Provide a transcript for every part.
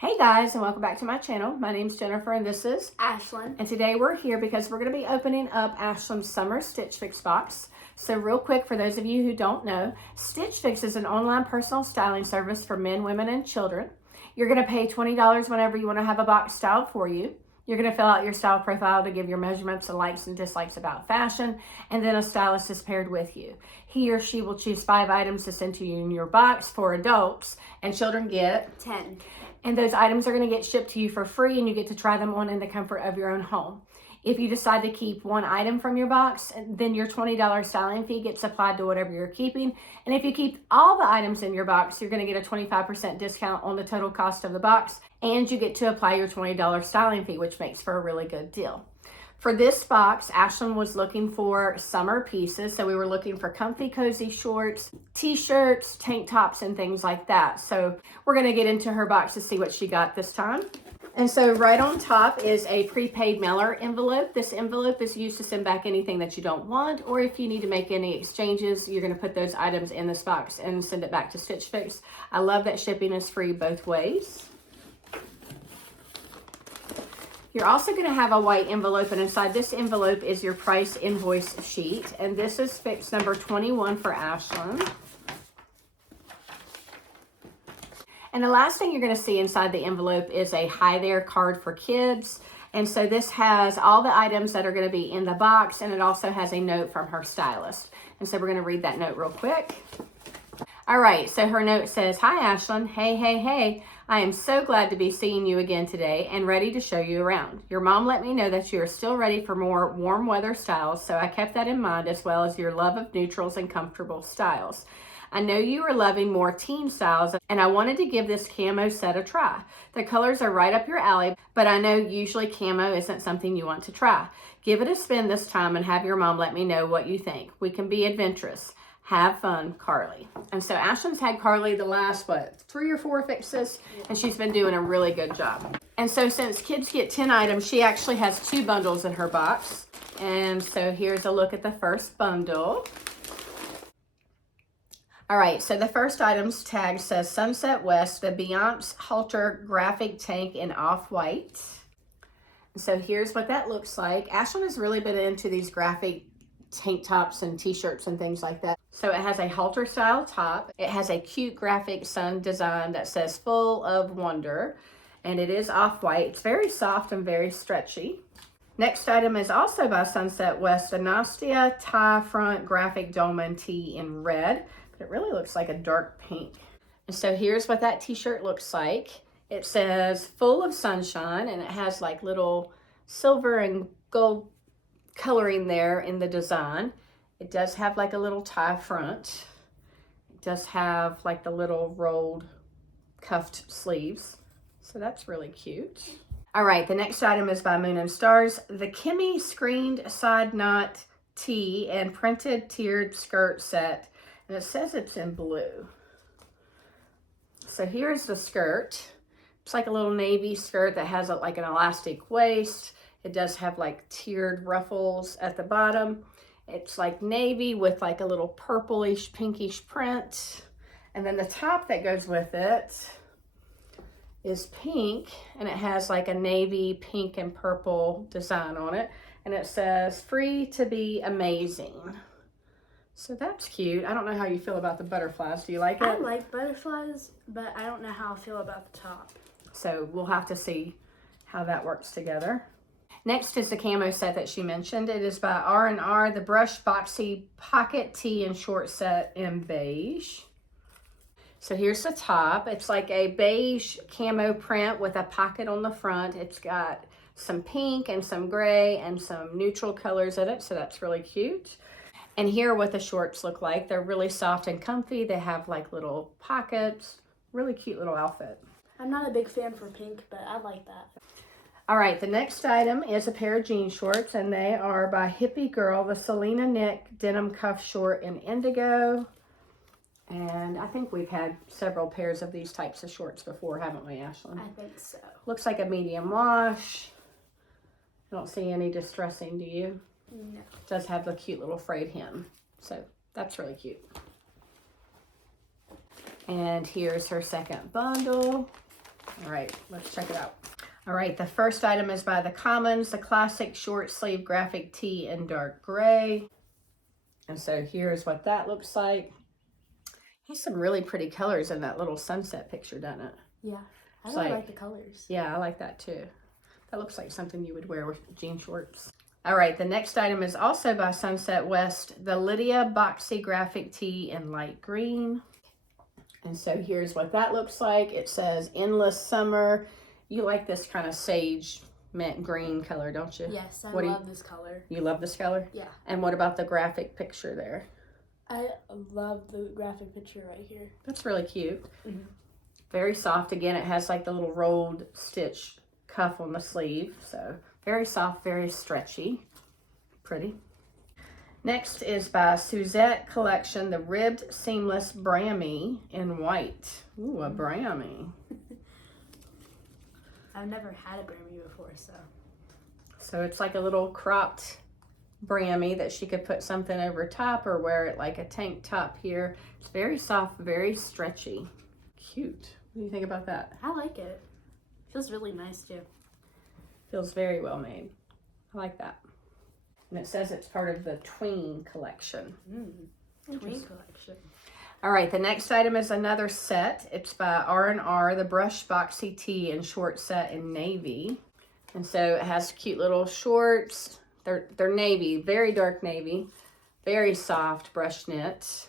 Hey guys, and welcome back to my channel. My name's Jennifer and this is Ashlynn. And today we're here because we're going to be opening up Ashlynn's Summer Stitch Fix box. So real quick, for those of you who don't know, Stitch Fix is an online personal styling service for men, women, and children. You're going to pay $20 whenever you want to have a box styled for you. You're going to fill out your style profile to give your measurements and likes and dislikes about fashion, and then a stylist is paired with you. He or she will choose 5 items to send to you in your box for adults, and children get 10. And those items are going to get shipped to you for free, and you get to try them on in the comfort of your own home. If you decide to keep one item from your box, then your $20 styling fee gets applied to whatever you're keeping. And if you keep all the items in your box, you're going to get a 25% discount on the total cost of the box, and you get to apply your $20 styling fee, which makes for a really good deal. For this box, Ashlynn was looking for summer pieces. So we were looking for comfy, cozy shorts, t-shirts, tank tops, and things like that. So we're gonna get into her box to see what she got this time. And so right on top is a prepaid mailer envelope. This envelope is used to send back anything that you don't want, or if you need to make any exchanges, you're gonna put those items in this box and send it back to Stitch Fix. I love that shipping is free both ways. You're also going to have a white envelope, and inside this envelope is your price invoice sheet. And this is fix number 21 for Ashlynn. And the last thing you're going to see inside the envelope is a hi there card for kids. And so this has all the items that are going to be in the box, and it also has a note from her stylist. And so we're going to read that note real quick. All right, so her note says, "Hi Ashlynn, hey. I am so glad to be seeing you again today and ready to show you around. Your mom let me know that you are still ready for more warm weather styles, so I kept that in mind, as well as your love of neutrals and comfortable styles. I know you are loving more teen styles, and I wanted to give this camo set a try. The colors are right up your alley, but I know usually camo isn't something you want to try. Give it a spin this time and have your mom let me know what you think. We can be adventurous. Have fun, Carly." And so Ashlynn's had Carly the last, 3 or 4 fixes, and she's been doing a really good job. And so since kids get 10 items, she actually has 2 bundles in her box. And so here's a look at the first bundle. All right, so the first item's tag says Sunset West, the Biance Halter graphic tank in off-white. So here's what that looks like. Ashlynn has really been into these graphic tank tops and t-shirts and things like that. So it has a halter style top. It has a cute graphic sun design that says "Full of Wonder," and it is off-white. It's very soft and very stretchy. Next item is also by Sunset West, a Nastia tie front graphic Dolman tee in red, but it really looks like a dark pink. And so here's what that t-shirt looks like. It says "Full of Sunshine," and it has like little silver and gold coloring there in the design. It does have like a little tie front. It does have like the little rolled cuffed sleeves. So that's really cute. All right, the next item is by Moon and Stars, the Kimmie screened side knot tee and printed tiered skirt set. And it says it's in blue. So here's the skirt. It's like a little navy skirt that has like an elastic waist. It does have like tiered ruffles at the bottom. It's like navy with like a little purplish, pinkish print. And then the top that goes with it is pink, and it has like a navy, pink, and purple design on it. And it says "Free to be amazing." So that's cute. I don't know how you feel about the butterflies. Do you like it? I like butterflies, but I don't know how I feel about the top. So we'll have to see how that works together. Next is the camo set that she mentioned. It is by R&R, the Brush Boxy Pocket Tee and Short Set in beige. So here's the top. It's like a beige camo print with a pocket on the front. It's got some pink and some gray and some neutral colors in it, so that's really cute. And here are what the shorts look like. They're really soft and comfy. They have like little pockets. Really cute little outfit. I'm not a big fan for pink, but I like that. All right, the next item is a pair of jean shorts, and they are by Hippie Girl, the Selina Nick denim cuff short in indigo. And I think we've had several pairs of these types of shorts before, haven't we, Ashlynn? I think so. Looks like a medium wash. I don't see any distressing, do you? No. It does have the cute little frayed hem, so that's really cute. And here's her second bundle. All right, let's check it out. All right, the first item is by the Commons, the classic short sleeve graphic tee in dark gray. And so here's what that looks like. Has some really pretty colors in that little sunset picture, doesn't it? Yeah, I It's really like the colors. Yeah, I like that too. That looks like something you would wear with jean shorts. All right, the next item is also by Sunset West, the Lydia Boxy graphic tee in light green. And so here's what that looks like. It says Endless Summer. You like this kind of sage mint green color, don't you? Yes, I love this color. You love this color? Yeah. And what about the graphic picture there? I love the graphic picture right here. That's really cute. Mm-hmm. Very soft. Again, it has like the little rolled stitch cuff on the sleeve. So very soft, very stretchy. Pretty. Next is by Suzette Collection, the Ribbed Seamless Brami in white. Ooh, a Brami. I've never had a Brami before, so. So it's like a little cropped Brami that she could put something over top or wear it like a tank top here. It's very soft, very stretchy. Cute. What do you think about that? I like it. Feels really nice too. Feels very well made. I like that. And it says it's part of the Tween collection. Tween collection. All right, the next item is another set. It's by R&R, the Brush Boxy Tee and short set in navy. And so it has cute little shorts. They're navy, very dark navy, very soft brush knit.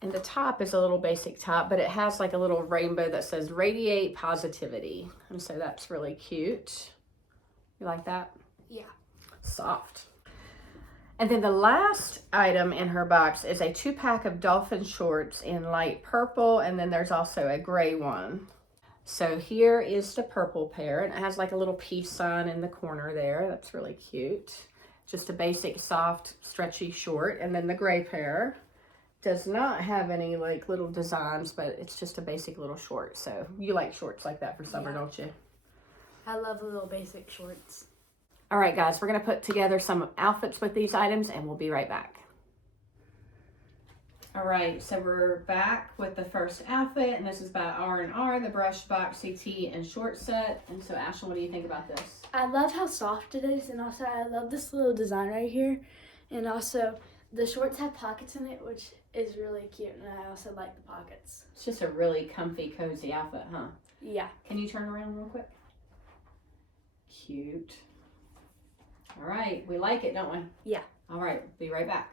And the top is a little basic top, but it has like a little rainbow that says Radiate Positivity. And so that's really cute. You like that? Yeah. Soft. And then the last item in her box is a 2-pack of Dolphin shorts in light purple, and then there's also a gray one. So here is the purple pair, and it has like a little peace sign in the corner there. That's really cute. Just a basic soft stretchy short. And then the gray pair does not have any like little designs, but it's just a basic little short. So you like shorts like that for summer, don't you? I love the little basic shorts. All right, guys, we're going to put together some outfits with these items, and we'll be right back. All right, so we're back with the first outfit, and this is by R&R, the Brush Boxy Tee and short set. And so, Ashlynn, what do you think about this? I love how soft it is, and also I love this little design right here. And also, the shorts have pockets in it, which is really cute, and I also like the pockets. It's just a really comfy, cozy outfit, huh? Yeah. Can you turn around real quick? Cute. All right, we like it, don't we? Yeah. All right, be right back.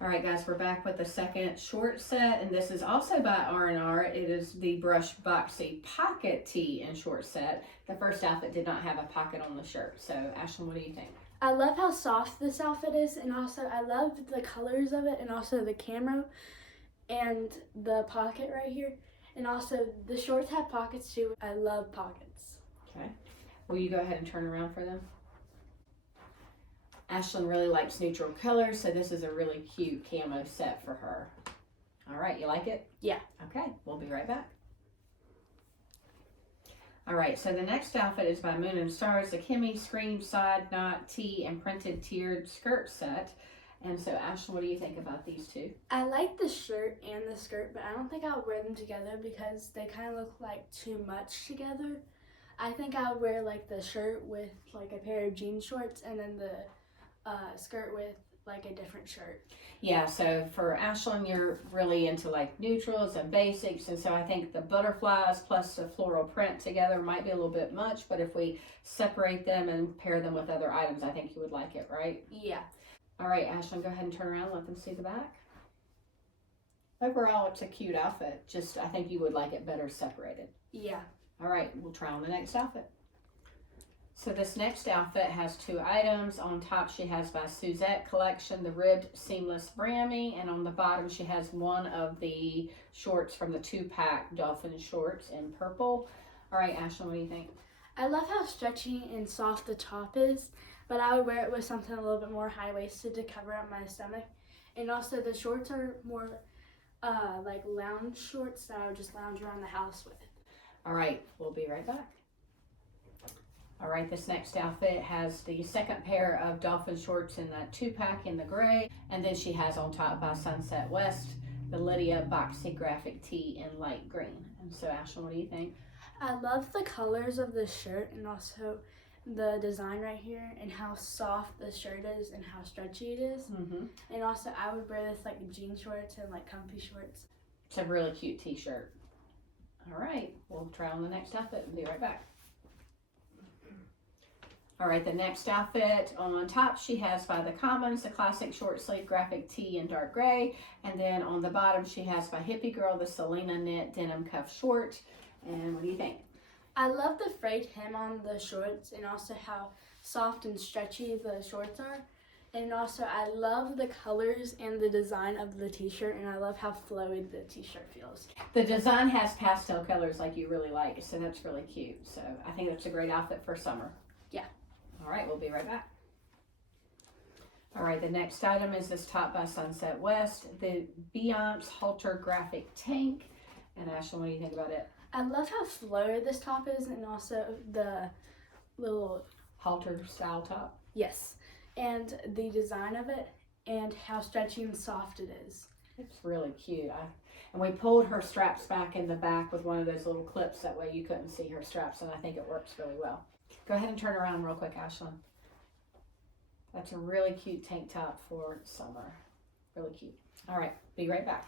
All right, guys, we're back with the second short set, and this is also by R&R. It is the Brush Boxy Pocket Tee and short set. The first outfit did not have a pocket on the shirt. So, Ashlynn, what do you think? I love how soft this outfit is, and also I love the colors of it, and also the camo and the pocket right here. And also the shorts have pockets too. I love pockets. Okay. Will you go ahead and turn around for them? Ashlynn really likes neutral colors, so this is a really cute camo set for her. All right, you like it? Yeah. Okay, we'll be right back. All right, so the next outfit is by Moon and Stars, the Kimmie Screen Side Knot Tee and Printed Tiered Skirt Set. And so, Ashlynn, what do you think about these two? I like the shirt and the skirt, but I don't think I'll wear them together because they kind of look like too much together. I think I'll wear like the shirt with like a pair of jean shorts and then the skirt with like a different shirt. Yeah, so for Ashlynn, you're really into like neutrals and basics, and so I think the butterflies plus the floral print together might be a little bit much, but if we separate them and pair them with other items, I think you would like it, right? Yeah. All right, Ashlynn, go ahead and turn around, let them see the back. Overall, it's a cute outfit, just I think you would like it better separated. Yeah. All right, we'll try on the next outfit. So this next outfit has two items. On top, she has by Suzette Collection, the Ribbed Seamless Brami, and on the bottom, she has one of the shorts from the 2-pack Dolphin shorts in purple. All right, Ashlynn, what do you think? I love how stretchy and soft the top is, but I would wear it with something a little bit more high-waisted to cover up my stomach. And also the shorts are more like lounge shorts that I would just lounge around the house with. All right, we'll be right back. All right, this next outfit has the second pair of Dolphin shorts in that 2-pack in the gray. And then she has on top by Sunset West, the Lydia Boxy Graphic Tee in light green. And so Ashlynn, what do you think? I love the colors of the shirt and also the design right here and how soft the shirt is and how stretchy it is. And also I would wear this like jean shorts and like comfy shorts. It's a really cute t-shirt. All right, we'll try on the next outfit and be right back. All right, the next outfit on top she has by the Commons, the classic short sleeve graphic tee in dark gray. And then on the bottom she has by Hippie Girl the Selina knit denim cuff short. And what do you think? I love the frayed hem on the shorts and also how soft and stretchy the shorts are. And also I love the colors and the design of the t-shirt, and I love how flowy the t-shirt feels. The design has pastel colors like you really like, so that's really cute. So I think that's a great outfit for summer. Yeah. All right, we'll be right back. All right, the next item is this top by Sunset West, the Biance Halter graphic tank. And Ashlynn, what do you think about it? I love how flowy this top is, and also the little Halter style top. Yes. And the design of it and how stretchy and soft it is. It's really cute. And we pulled her straps back in the back with one of those little clips, that way you couldn't see her straps, and I think it works really well. Go ahead and turn around real quick, Ashlynn. That's a really cute tank top for summer. Really cute. All right, be right back.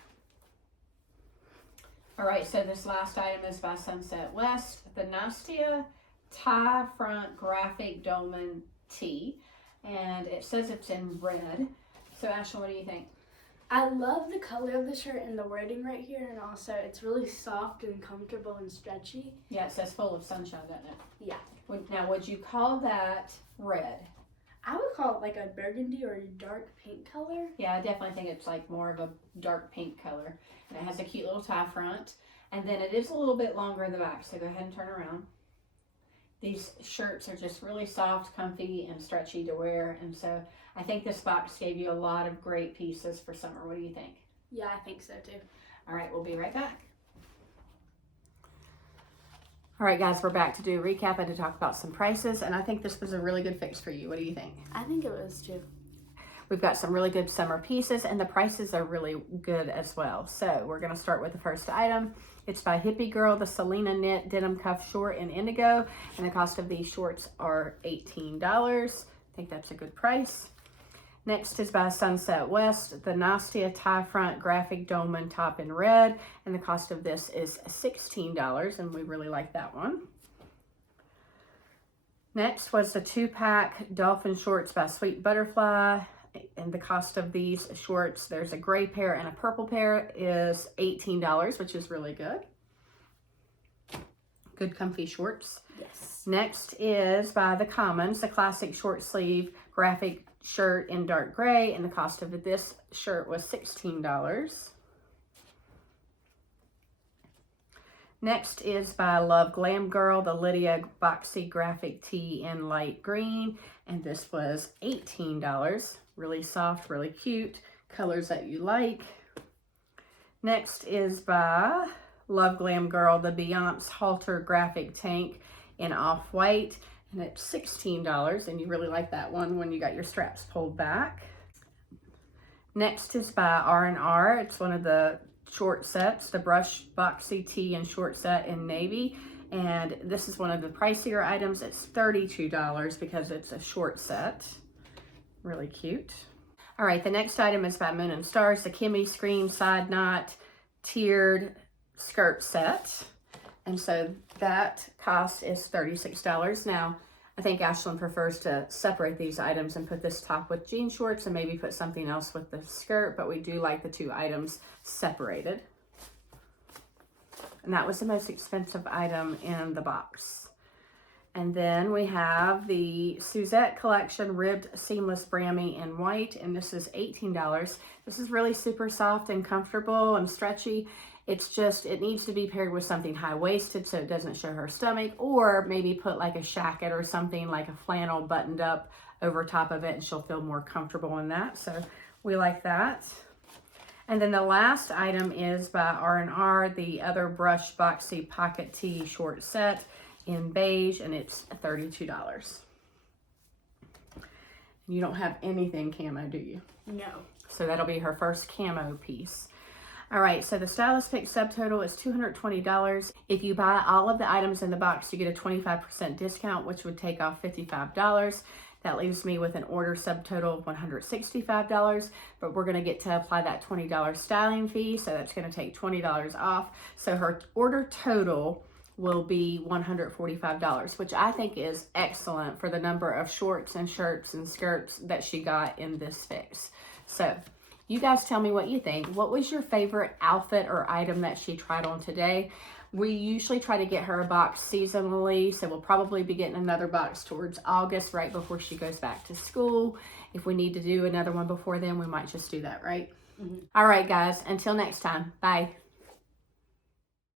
All right, so this last item is by Sunset West, the Nastia tie front graphic Dolman tee. And it says it's in red. So Ashlynn, what do you think? I love the color of the shirt and the wording right here, and also it's really soft and comfortable and stretchy. Yeah, it says full of sunshine, doesn't it? Yeah. Now, would you call that red? I would call it like a burgundy or a dark pink color. Yeah, I definitely think it's like more of a dark pink color. And it has a cute little tie front. And then it is a little bit longer in the back, so go ahead and turn around. These shirts are just really soft, comfy, and stretchy to wear. And so I think this box gave you a lot of great pieces for summer. What do you think? Yeah, I think so too. All right, we'll be right back. All right, guys, we're back to do a recap and to talk about some prices. And I think this was a really good fix for you. What do you think? I think it was too. We've got some really good summer pieces, and the prices are really good as well. So we're going to start with the first item. It's by Hippie Girl, the Selina knit denim cuff short in indigo, and the cost of these shorts are $18. I think that's a good price. Next is by Sunset West, the Nastia tie front graphic Dolman top in red, and the cost of this is $16, and we really like that one. Next was the 2-pack Dolphin shorts by Sweet Butterfly. And the cost of these shorts, there's a gray pair and a purple pair, is $18, which is really good. Good comfy shorts. Yes. Next is by the Commons, the classic short sleeve graphic shirt in dark gray, and the cost of this shirt was $16. Next is by Love Glam Girl, the Lydia Boxy graphic tee in light green, and this was $18. Really soft, really cute, colors that you like. Next is by Love Glam Girl, the Biance Halter graphic tank in off-white, and it's $16, and you really like that one when you got your straps pulled back. Next is by R&R. It's one of the short sets, the Brush Boxy tee and short set in navy, and this is one of the pricier items. It's $32 because it's a short set. Really cute. All right, the next item is by Moon and Stars, the Kimmie Screen Side Knot Tiered Skirt Set. And so that cost is $36. Now, I think Ashlynn prefers to separate these items and put this top with jean shorts and maybe put something else with the skirt, but we do like the two items separated. And that was the most expensive item in the box. And then we have the Suzette collection ribbed seamless Brami in white, and this is $18. This is really super soft and comfortable and stretchy. It's just, it needs to be paired with something high-waisted so it doesn't show her stomach, or maybe put like a shacket or something like a flannel buttoned up over top of it, and she'll feel more comfortable in that. So we like that. And then the last item is by R&R, the Other Brush Boxy Pocket Tee short set in beige, and it's $32. You don't have anything camo, do you? No. So that'll be her first camo piece. All right, so the stylist pick subtotal is $220. If you buy all of the items in the box, you get a 25% discount, which would take off $55. That leaves me with an order subtotal of $165, but we're gonna get to apply that $20 styling fee, so that's gonna take $20 off. So her order total will be $145, which I think is excellent for the number of shorts and shirts and skirts that she got in this fix. So you guys tell me what you think. What was your favorite outfit or item that she tried on today? We usually try to get her a box seasonally, so we'll probably be getting another box towards August, right before she goes back to school. If we need to do another one before then, we might just do that, right? All right, guys, until next time, bye.